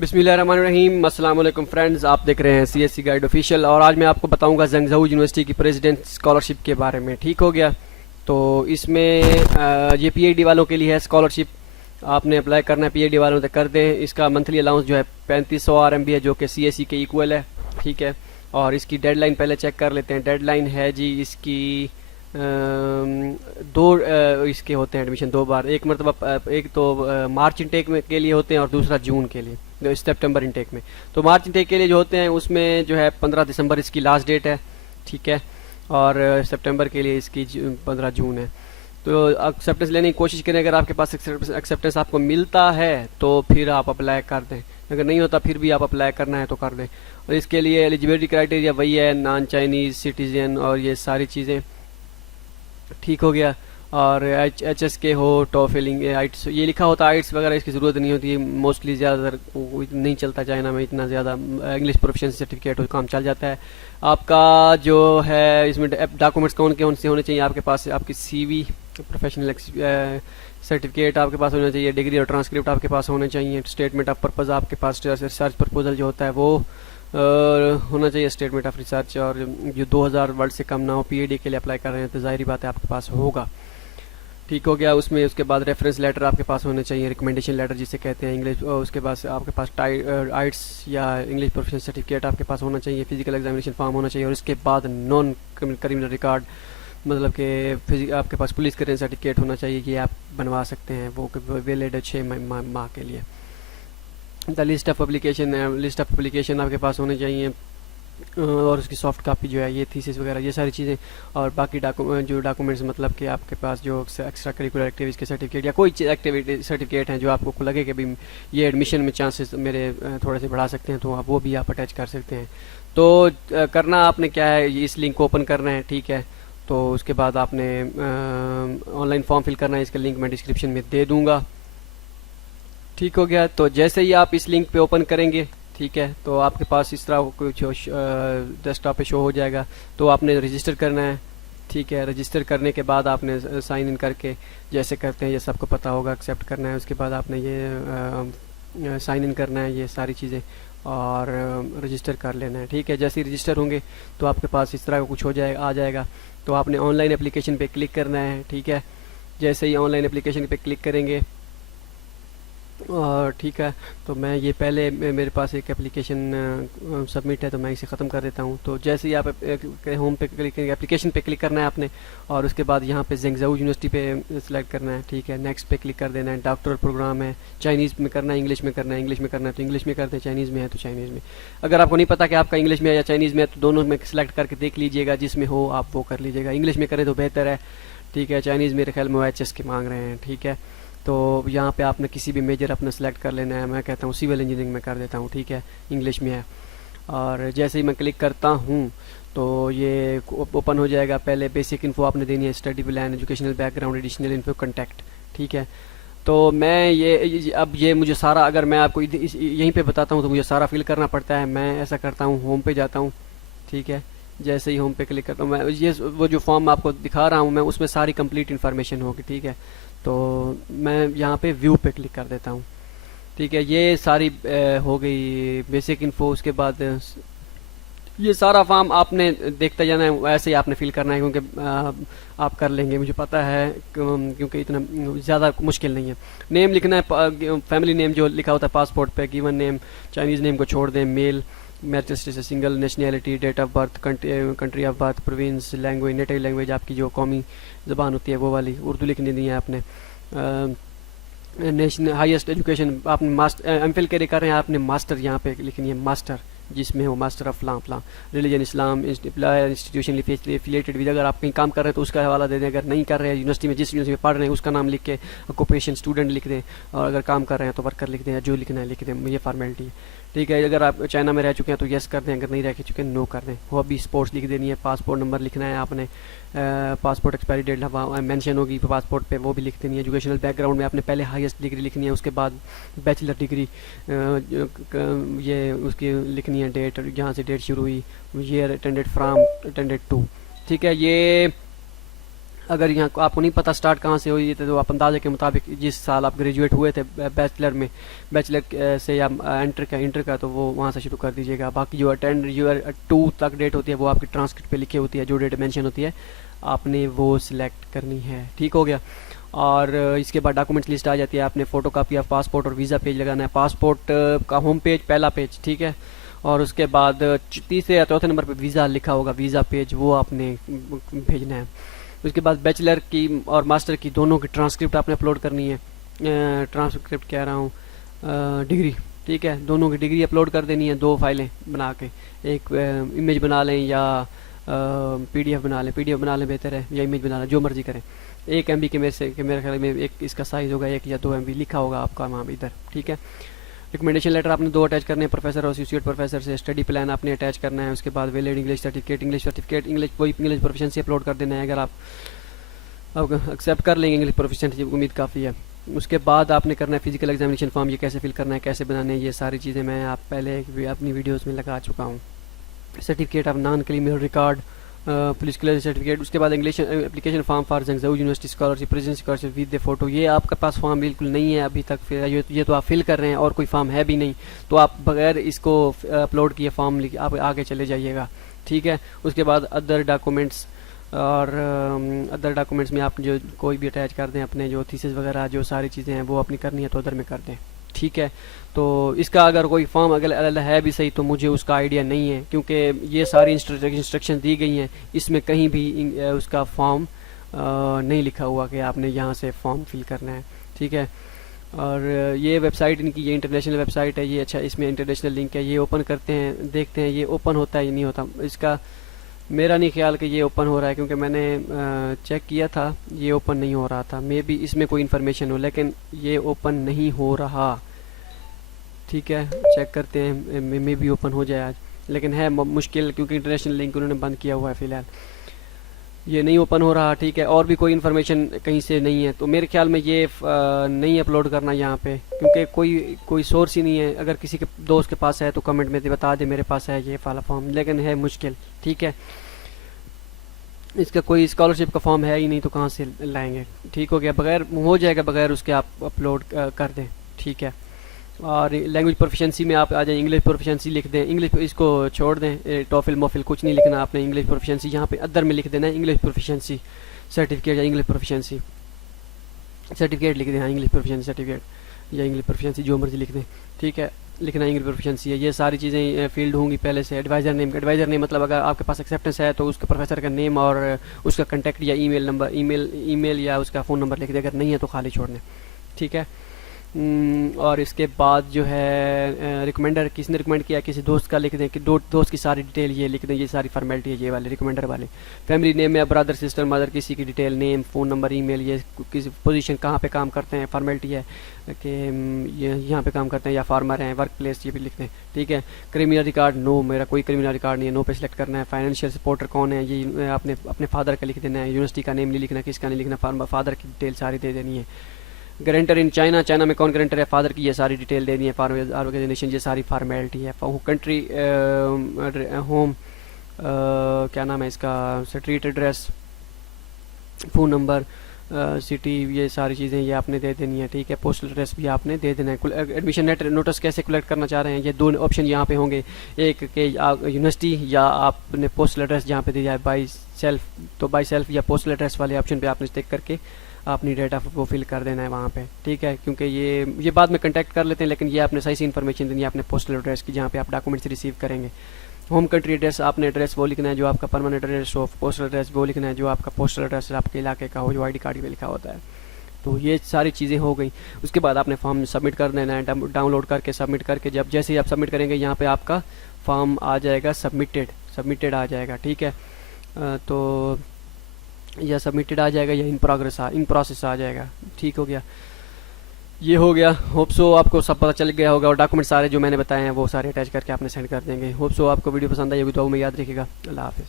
बिस्मिल्लाहिर्रहमानिर्रहीम। अस्सलाम वालेकुम फ्रेंड्स, आप देख रहे हैं सीएससी गाइड ऑफिशियल। और आज मैं आपको बताऊंगा जंगझू यूनिवर्सिटी की प्रेसिडेंट स्कॉलरशिप के बारे में। ठीक हो गया। तो इसमें ये पीएचडी वालों के लिए है स्कॉलरशिप। आपने अप्लाई करना है, पीएचडी वालों से कर दें। इसका मंथली अलाउंस जो है 3500 आरएमबी है, जो कि सीएससी के इक्वल है। ठीक है। और इसकी डेडलाइन पहले चेक कर लेते हैं। डेडलाइन है जी इसकी दो इसके होते हैं एडमिशन दो बार। एक मरतबा एक तो मार्च इनटेक में के लिए होते हैं और दूसरा जून के लिए, जो सितंबर इनटेक में। तो मार्च इनटेक के लिए जो होते हैं उसमें जो है 15 दिसंबर इसकी लास्ट डेट है। ठीक है। और सितंबर के लिए इसकी 15 जून है। तो एक्सेप्टेंस लेने की कोशिश करें। अगर आपके पास एक्सेप्टेंस आपको मिलता है तो फिर आप अप्लाई कर दें, अगर नहीं होता फिर भी आप अप्लाई करना है तो कर दें। और इसके लिए एलिजिबिलिटी क्राइटेरिया वही है, नॉन चाइनीज़ सिटीजन और ये सारी चीज़ें। ठीक हो गया। और एच एस के हो, टॉफलिंग, आइट्स ये लिखा होता है। आइट्स वगैरह इसकी ज़रूरत नहीं होती है मोस्टली, ज़्यादातर नहीं चलता चाइना में इतना ज़्यादा। इंग्लिश प्रोफिशिएंसी सर्टिफिकेट हो काम चल जाता है। आपका जो है इसमें डॉक्यूमेंट्स कौन से होने चाहिए आपके पास? आपकी सीवी, प्रोफेशनल सर्टिफिकेट आपके पास होना चाहिए। डिग्री और ट्रांसक्रिप्ट आपके पास होने चाहिए। स्टेटमेंट ऑफ पर्पज़ आपके पास, रिसर्च प्रपोजल जो होता है वो होना चाहिए, स्टेटमेंट ऑफ रिसर्च। और जो 2000 वर्ड से कम ना हो, पीएचडी के लिए अप्लाई कर रहे हैं तो जाहिर बात है आपके पास होगा। ठीक हो गया। उसमें उसके बाद रेफरेंस लेटर आपके पास होने चाहिए, रिकमेंडेशन लेटर जिसे कहते हैं इंग्लिश। उसके बाद आपके पास आइट्स या इंग्लिश प्रोफेशनल सर्टिफिकेट आपके पास होना चाहिए। फिजिकल एग्जामिनेशन फॉर्म होना चाहिए। और उसके बाद नॉन क्रिमिनल रिकॉर्ड, मतलब कि आपके पास पुलिस क्लियरेंस सर्टिफिकेट होना चाहिए। ये आप बनवा सकते हैं, वो वैलिड है 6 माह के लिए। द लिस्ट ऑफ पब्लिकेशन आपके पास होने चाहिए। और उसकी सॉफ्ट कापी जो है, ये थीसिस वगैरह ये सारी चीज़ें। और बाकी जो डॉक्यूमेंट्स, मतलब कि आपके पास जो एक्स्ट्रा करिकुलर एक्टिविटीज़ के सर्टिफिकेट या कोई एक्टिविटी सर्टिफिकेट हैं जो आपको लगे कि भी ये एडमिशन में चांसेस मेरे थोड़े से बढ़ा सकते हैं, तो आप वो भी आप अटैच कर सकते हैं। तो करना आपने क्या है, इस लिंक को ओपन करना है। ठीक है। तो उसके बाद आपने ऑनलाइन फॉर्म फिल करना है। इसका लिंक मैं डिस्क्रिप्शन में दे दूँगा। ठीक हो गया। तो जैसे ही आप इस लिंक पे ओपन करेंगे, ठीक है, तो आपके पास इस तरह कुछ डेस्कटॉप पे शो हो जाएगा। तो आपने रजिस्टर करना है। ठीक है। रजिस्टर करने के बाद आपने साइन इन करके, जैसे करते हैं ये सबको पता होगा, एक्सेप्ट करना है। उसके बाद आपने ये साइन इन करना है, ये सारी चीज़ें, और रजिस्टर कर लेना है। ठीक है। जैसे ही रजिस्टर होंगे तो आपके पास इस तरह का कुछ आ जाएगा। तो आपने ऑनलाइन एप्लीकेशन पे क्लिक करना है। ठीक है। जैसे ही ऑनलाइन एप्लीकेशन पे क्लिक करेंगे, और ठीक है, तो मैं ये पहले मेरे पास एक एप्लीकेशन सबमिट है, तो मैं इसे ख़त्म कर देता हूँ। तो जैसे ही आप होम पे क्लिक करेंगे, एप्लीकेशन पे क्लिक करना है आपने, और उसके बाद यहाँ पे ज़ेंगझू यूनिवर्सिटी पे सिलेक्ट करना है। ठीक है। नेक्स्ट पे क्लिक कर देना है। डॉक्टरल प्रोग्राम है, चाइनीज़ में करना है, इंग्लिश में करना है। इंग्लिश में करना है तो इंग्लिश में करते हैं, चाइनीज़ में है तो चाइनीज़ में। अगर आपको नहीं पता कि आपका इंग्लिश में है या चाइनीज़ में है, तो दोनों में सेलेक्ट करके देख लीजिएगा, जिसमें हो आप वो कर लीजिएगा। इंग्लिश में करें तो बेहतर है। ठीक है। चाइनीज़ मेरे ख्याल में OHS के मांग रहे हैं। ठीक है। तो यहाँ पे आपने किसी भी मेजर अपना सेलेक्ट कर लेना है। मैं कहता हूँ सिविल इंजीनियरिंग में कर देता हूँ। ठीक है। इंग्लिश में है। और जैसे ही मैं क्लिक करता हूँ तो ये ओपन हो जाएगा। पहले बेसिक इन्फो आपने देनी है, study plan, educational background, additional info, contact. ठीक है। तो मैं अब ये मुझे सारा, अगर मैं आपको यहीं पे बताता हूँ तो मुझे सारा फिल करना पड़ता है। मैं ऐसा करता हूँ, होम पे जाता हूँ। ठीक है। जैसे ही होम पे क्लिक करता हूँ, मैं ये वो जो फॉर्म आपको दिखा रहा हूँ मैं, उसमें सारी कंप्लीट इन्फॉर्मेशन होगी। ठीक है। तो मैं यहाँ पे व्यू पे क्लिक कर देता हूँ। ठीक है। ये सारी हो गई बेसिक इन्फो। उसके बाद ये सारा फॉर्म आपने देखते जाना है, ऐसे ही आपने फिल करना है, क्योंकि आप कर लेंगे मुझे पता है, क्योंकि इतना ज़्यादा मुश्किल नहीं है। नेम लिखना है, फैमिली नेम जो लिखा होता है पासपोर्ट पे, गिवन नेम, चाइनीज़ नेम को छोड़ दें, male, marital status single, nationality, date of birth, country of birth, province, language, native language आपकी जो कौमी ज़बान होती है वो वाली उर्दू लिखनी नहीं है आपने। नेशनल हाईएस्ट एजुकेशन आपने मास्टर एमफिल के कर रहे हैं, आपने मास्टर यहाँ पे लिखनी है, मास्टर जिसमें हो मास्टर ऑफ फ्लां फ्लां। Religion Islam, institution affiliated with, अगर आप कहीं काम कर रहे हैं तो उसका हवाला दे दें। अगर नहीं कर रहे हैं, यूनिवर्सिटी में जिस यूनिवर्सिटी में पढ़ रहे हैं उसका नाम लिख के, ऑक्यूपेशन स्टूडेंट लिख दें, और अगर काम कर रहे हैं तो वर्कर लिख दें, या जो लिखना है लिख दें, ये फॉर्मेलिटी है। ठीक है। अगर आप चाइना में रह चुके हैं तो यस कर दें, अगर नहीं रह चुके हैं नो कर दें। हॉबी स्पोर्ट्स लिख देनी है। पासपोर्ट नंबर लिखना है आपने। पासपोर्ट एक्सपायरी डेट मेंशन होगी पासपोर्ट पे, वो भी लिख देनी है। एजुकेशनल बैकग्राउंड में आपने पहले हाईएस्ट डिग्री लिखनी है, उसके बाद बैचलर डिग्री, ये उसकी लिखनी है डेट, जहाँ से डेट शुरू हुई, year attended from, attended to. ठीक है। ये अगर यहाँ को आपको नहीं पता स्टार्ट कहाँ से हुई है तो आप अंदाजे के मुताबिक जिस साल आप ग्रेजुएट हुए थे बैचलर में, बैचलर से या इंटर का तो वो वहाँ से शुरू कर दीजिएगा। बाकी जो अटेंड यूर 2 तक डेट होती है वो आपकी ट्रांसक्रिप्ट पे लिखी होती है, जो डेट मेंशन होती है आपने वो सिलेक्ट करनी है। ठीक हो गया। और इसके बाद डॉक्यूमेंट्स लिस्ट आ जाती है, आपने फ़ोटो कापी ऑफ पासपोर्ट और वीज़ा पेज लगाना है। पासपोर्ट का होम पेज पहला पेज, ठीक है। और उसके बाद तीसरे या चौथे नंबर पे वीज़ा लिखा होगा, वीज़ा पेज, वो आपने भेजना है। उसके बाद बैचलर की और मास्टर की दोनों की ट्रांसक्रिप्ट आपने अपलोड करनी है। ट्रांसक्रिप्ट कह रहा हूँ, डिग्री, ठीक है। दोनों की डिग्री अपलोड कर देनी है, 2 फाइलें बना के, एक इमेज बना लें या पीडीएफ बना लें। पीडीएफ बना लें बेहतर है, या इमेज बना लें, जो मर्जी करें। 1 MB के मेरे ख्याल में एक इसका साइज़ होगा 1 या 2 MB लिखा होगा आपका वहाँ इधर, ठीक है। रिकमेंडेशन लेटर आपने 2 अटैच करने हैं, प्रोफेसर और एसोसिएट प्रोफेसर से। स्टडी प्लान आपने अटैच करना है। उसके बाद वैलिड इंग्लिश सर्टिफिकेट, इंग्लिश कोई इंग्लिश प्रोफिशिएंसी अपलोड कर देना है। अगर आप एक्सेप्ट कर लेंगे इंग्लिश प्रोफिशिएंसी, उम्मीद काफ़ी है। उसके बाद आपने करना है फिजिकल एग्जामिनेशन फॉर्म, ये कैसे फिल करना है, कैसे बनाने हैं, ये सारी चीज़ें मैं आप पहले अपनी वीडियोज़ में लगा चुका हूँ। Certificate of non criminal record, police clearance certificate. उसके बाद English application form for Jeonju university scholarship, present scholarship with the photo. ये आपके पास फॉर्म बिल्कुल नहीं है अभी तक, फिर ये तो आप फिल कर रहे हैं और कोई फॉर्म है भी नहीं, तो आप बगैर इसको अपलोड किए फॉर्म आप आगे चले जाइएगा, ठीक है। उसके बाद अदर डॉक्यूमेंट्स, और अदर डॉक्यूमेंट्स में आप जो कोई भी अटैच कर दें अपने जो थीसिस वगैरह जो सारी चीज़ें हैं वो अपनी करनी है तो अदर में कर दें, ठीक है। तो इसका अगर कोई फॉर्म अगर है भी सही तो मुझे उसका आइडिया नहीं है, क्योंकि ये सारी इंस्ट्रक्शन दी गई हैं, इसमें कहीं भी उसका फॉर्म नहीं लिखा हुआ कि आपने यहाँ से फॉर्म फिल करना है, ठीक है। और ये वेबसाइट इनकी ये इंटरनेशनल वेबसाइट है, ये अच्छा, इसमें इंटरनेशनल लिंक है। ये ओपन करते हैं, देखते हैं ये ओपन होता है या नहीं होता। इसका मेरा नहीं ख्याल कि ये ओपन हो रहा है, क्योंकि मैंने चेक किया था ये ओपन नहीं हो रहा था। मे बी इसमें कोई इन्फॉर्मेशन हो, लेकिन ये ओपन नहीं हो रहा, ठीक है। चेक करते हैं, मे भी ओपन हो जाए आज, लेकिन है मुश्किल, क्योंकि इंटरनेशनल लिंक उन्होंने बंद किया हुआ है फ़िलहाल। ये नहीं ओपन हो रहा, ठीक है। और भी कोई इन्फॉर्मेशन कहीं से नहीं है, तो मेरे ख्याल में ये नहीं अपलोड करना यहाँ पे, क्योंकि कोई सोर्स ही नहीं है। अगर किसी के दोस्त के पास है तो कमेंट में बता दे मेरे पास है ये वाला फॉर्म, लेकिन है मुश्किल, ठीक है। इसका कोई स्कॉलरशिप का फॉर्म है ही नहीं तो कहाँ से लाएंगे, ठीक हो गया। बगैर हो जाएगा, बगैर उसके आप अपलोड कर दें, ठीक है। और लैंग्वेज प्रोफिशिएंसी में आप आ जाए, इंग्लिश प्रोफिशिएंसी लिख दें। इंग्लिश इसको छोड़ दें, टॉफिल मोफिल कुछ नहीं लिखना आपने, इंग्लिश प्रोफिशिएंसी यहाँ पे अदर में लिख देना है, इंग्लिश प्रोफिशिएंसी सर्टिफिकेट या इंग्लिश प्रोफिशिएंसी सर्टिफिकेट लिख दें, हाँ इंग्लिश प्रोफिशिएंसी सर्टिफिकेट या इंग्लिश प्रोफिशिएंसी जो मर्जी लिख दें, ठीक है। लिखना इंग्लिश प्रोफिशिएंसी है। ये सारी चीज़ें फील्ड होंगी पहले से। एडवाइज़र नेम मतलब अगर आपके पास एक्सेप्टेंस है तो उसके प्रोफेसर का नेम और उसका कॉन्टैक्ट या ईमेल नंबर, ईमेल या उसका फ़ोन नंबर लिख दे, अगर नहीं है तो खाली छोड़ दें, ठीक है। और इसके बाद जो है रिकमेंडर, किसने रिकमेंड किया, किसी दोस्त का लिख दें कि दोस्त की सारी डिटेल ये लिख दें, ये सारी फॉर्मेलिटी है ये वाले रिकमेंडर वाले। फैमिली नेम या ब्रदर सिस्टर मदर किसी की detail, name, phone number, email, ये किसी पोजीशन कहाँ पे काम करते हैं, फॉर्मेलिटी है कि ये यहाँ पे काम करते हैं या फार्मर हैं, वर्क प्लेस, ये भी लिख दें, ठीक है। क्रिमिनल रिकॉर्ड, नो, मेरा कोई क्रिमिनल रिकॉर्ड नहीं है, नो पे सिलेक्ट करना है। फाइनेंशियल सपोर्टर कौन है, ये आपने अपने फादर का लिख देना है। यूनिवर्सिटी का नेम नहीं लिखना, किसका नहीं लिखना, फादर की डिटेल सारी दे देनी है। गारंटर इन चाइना में कौन गारंटर है, फादर की, ये सारी डिटेल देनी है। ऑर्गेनाइजेशन, ये सारी फार्मेलिटी है। कंट्री, होम, क्या नाम है इसका, street address, phone number, city, ये सारी चीज़ें ये आपने दे देनी है, ठीक है। पोस्टल एड्रेस भी आपने दे देना है। एडमिशन नोटिस कैसे कलेक्ट करना चाह रहे हैं, ये 2 ऑप्शन यहाँ पे होंगे, एक के यूनिवर्सिटी या आपने पोस्टल एड्रेस जहाँ पे दिया है बाई सेल्फ, तो बाई सेल्फ या पोस्टल एड्रेस वाले ऑप्शन पे आपने टिक करके अपनी डेटा वो फिल कर देना है वहाँ पे, ठीक है। क्योंकि ये बाद में कांटेक्ट कर लेते हैं, लेकिन ये आपने सही से इन्फॉर्मेशन देनी है अपने पोस्टल एड्रेस की जहाँ पे आप डॉक्यूमेंट्स रिसीव करेंगे। होम कंट्री एड्रेस, आपने एड्रेस वो लिखना है जो आपका परमानेंट एड्रेस हो। पोस्टल एड्रेस वो लिखना है जो आपका पोस्टल एड्रेस आपके इलाके का हो, जो ID कार्ड पे लिखा होता है। तो ये सारी चीज़ें हो गई। उसके बाद आपने फॉर्म सबमिट कर देना है, डाउनलोड करके सबमिट करके, जब जैसे ही आप सबमिट करेंगे यहाँ पे आपका फॉर्म आ जाएगा सबमिटेड आ जाएगा, ठीक है। तो या सबमिटेड आ जाएगा या इन प्रोसेस आ जाएगा, ठीक हो गया। ये हो गया। होप सो आपको सब पता चल गया होगा, और डॉक्यूमेंट सारे जो मैंने बताए हैं वो सारे अटैच करके आपने सेंड कर देंगे। होप सो आपको वीडियो पसंद आई होगी, तो में याद रखिएगा। अल्लाह हाफिज़।